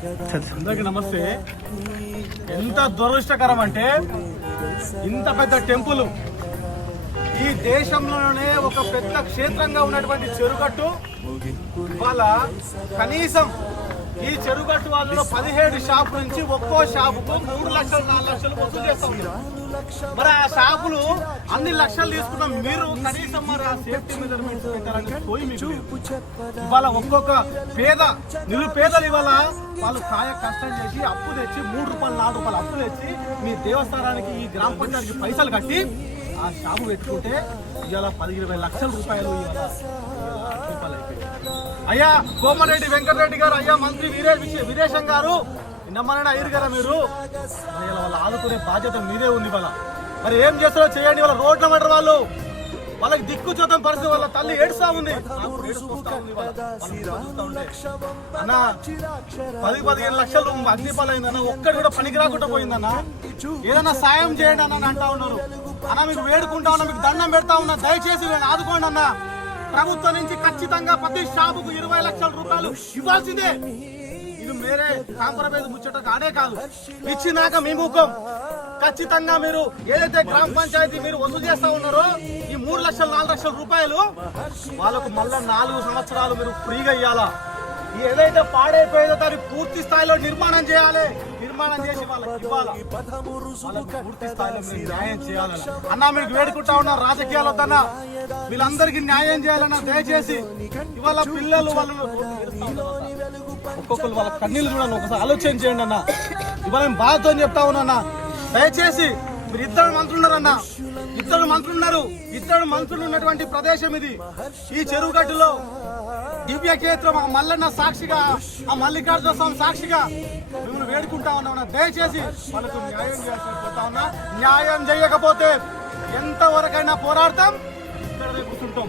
అందరికీ నమస్తే. ఎంత దురదృష్టకరం అంటే ఇంత పెద్ద టెంపుల్ ఈ దేశంలోనే ఒక పెద్ద క్షేత్రంగా ఉన్నటువంటి చెరుగట్టు ఇవాళ కనీసం ఈ చెరుగట్టు వాళ్ళలో 17 షాపుల నుంచి ఒక్కో షాపుకు 3 లక్షలు 4 లక్షలు వసూలు చేస్తా ఉన్నారు. మరి ఆ షాపులు అన్ని లక్షలు తీసుకున్నాం, మీరు కనీసం మరి ఆ సేఫ్టీ మెజర్మెంట్స్ పెట్టారని పోయి మీకు ఇవాళ ఒక్కొక్క నిరుపేదలు ఇవాళ వాళ్ళు కాయ కష్టం చేసి అప్పు తెచ్చి 3 రూపాయలు 4 రూపాయలు అప్పు తెచ్చి మీ దేవస్థానానికి ఈ గ్రామ పంచాయతీకి పైసలు కట్టి ఆ షాపు పెట్టుకుంటే ఇవాళ 10-20 లక్షల రూపాయలు అయ్యా కోమరెడ్డి వెంకటరెడ్డి గారు, అయ్యా మంత్రి వీరేశం గారు, నమ్మనైనా అయ్యారు కదా మీరు. వాళ్ళు ఆదుకునే బాధ్యత మీదే ఉంది. మరి ఏం చేస్తారో చేయండి. వాళ్ళ రోడ్ల మాట వాళ్ళకి దిక్కు చూద్దాం పరిస్థితి, వాళ్ళ తల్లి ఏడుస్తా ఉంది. అన్న 10-15 లక్షలు అగ్నిపాలు అయిందన్న, ఒక్కటి కూడా పనికి రాకుండా పోయిందన్న. ఏదన్నా సాయం చేయండి అన్న అంటా ఉన్నారు. అన్న మీకు వేడుకుంటా ఉన్నా, మీకు దండం పెడతా ఉన్నా, దయచేసి ఆదుకోండి అన్న. ప్రభుత్వం నుంచి ఖచ్చితంగా ప్రతి షాపుకు 20 లక్షల రూపాయలు ఇవ్వాల్సిందే. ఇది మేరే కాంప్రమైజ్ ముచ్చట కానే కాదు. ఇచ్చినాక మీ ముఖం ఖచ్చితంగా మీరు ఏదైతే గ్రామ పంచాయతీ మీరు వసూలు చేస్తా ఉన్నారో ఈ 3 లక్షలు 4 లక్షల రూపాయలు వాళ్ళకు మళ్ళా 4 సంవత్సరాలు మీరు ఫ్రీగా ఇవ్వాలా. ఏదైతే పాడైపోయేదో దాన్ని పూర్తి స్థాయిలో నిర్మాణం చేయాలి. నిర్మాణం చేసి వాళ్ళకి ఇవ్వాలి. పూర్తి స్థాయిలో మీరు న్యాయం చేయాలన్న అన్నా. మీకు వేడుకుంటా ఉన్నా, రాజకీయాలు వద్దన్నా, వీళ్ళందరికీ న్యాయం చేయాలన్నా. దయచేసి ఇవాళ పిల్లలు వాళ్ళు ఒక్కొక్కరు వాళ్ళ కన్నీళ్ళు చూడండి, ఒకసారి ఆలోచన చేయండి అన్న. ఇవాళ మేము బాధతో చెప్తా ఉన్నా, దయచేసి మీరు 2 మంత్రులు ఉన్నారన్న, 2 మంత్రులు ఉన్నారు. 2 మంత్రులు ఉన్నటువంటి ప్రదేశం ఇది. ఈ చెరువుగట్టులో దివ్య క్షేత్రం మల్లన్న సాక్షిగా, ఆ మల్లికార్జున స్వామి సాక్షిగా మిమ్మల్ని వేడుకుంటా ఉన్నా. దయచేసి వాళ్ళకు న్యాయం చేయాల్సి ఉన్నా. న్యాయం చేయకపోతే ఎంతవరకైనా పోరాడతాం, ఇక్కడనే కూర్చుంటాం.